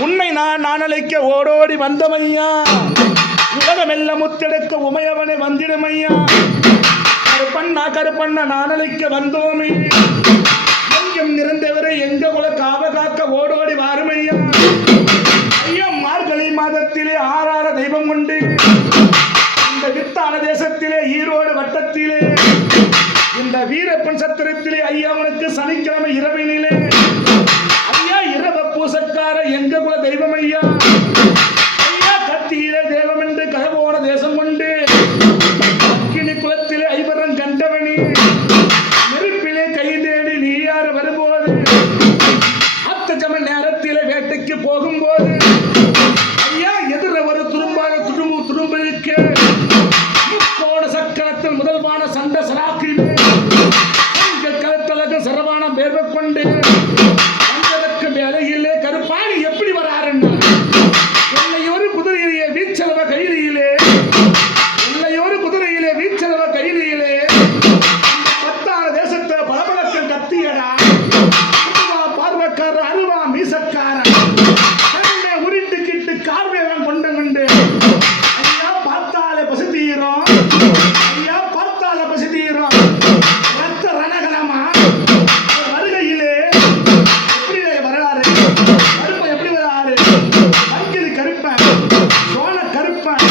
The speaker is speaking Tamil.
உன்னை நான் நானழைக்க ஓடோடி வந்தமையா? உலகமெல்ல முத்தெடுக்க உமையவனை வந்திடுமையா? கருப்பண்ணா கருப்பண்ணா நானழைக்க வந்தோமே. எங்கும் நிறைந்தவரை எங்க குல காவ காக்க ஓடோடி வாருமையா? ஐயா மார்கழி மாதத்திலே ஆறார தெய்வம் உண்டு. இந்த வித்தான தேசத்திலே ஈரோடு வட்டத்திலே இந்த வீரப்பன் சத்திரத்திலே ஐயா உனக்கு சனிக்கிழமை இரவினிலே போகும்போது ஐயா எதிர ஒரு துரும்பாக துடும்பு இருக்க முக்கோண சக்கரத்தில் முதல்வான சண்ட சராக்கிலே உங்கள் கருத்தலக சரவான பேர்வை கொண்டு வந்ததற்கு வேலையிலே கருப்பாணி ஐயா பார்த்தால பசி தீரும் ரத்த ரணகலமா? வருகையிலே எப்படி வராரு கருப்பை எப்படி வராரு அங்கிரு கருப்பன் சோழ கருப்பன்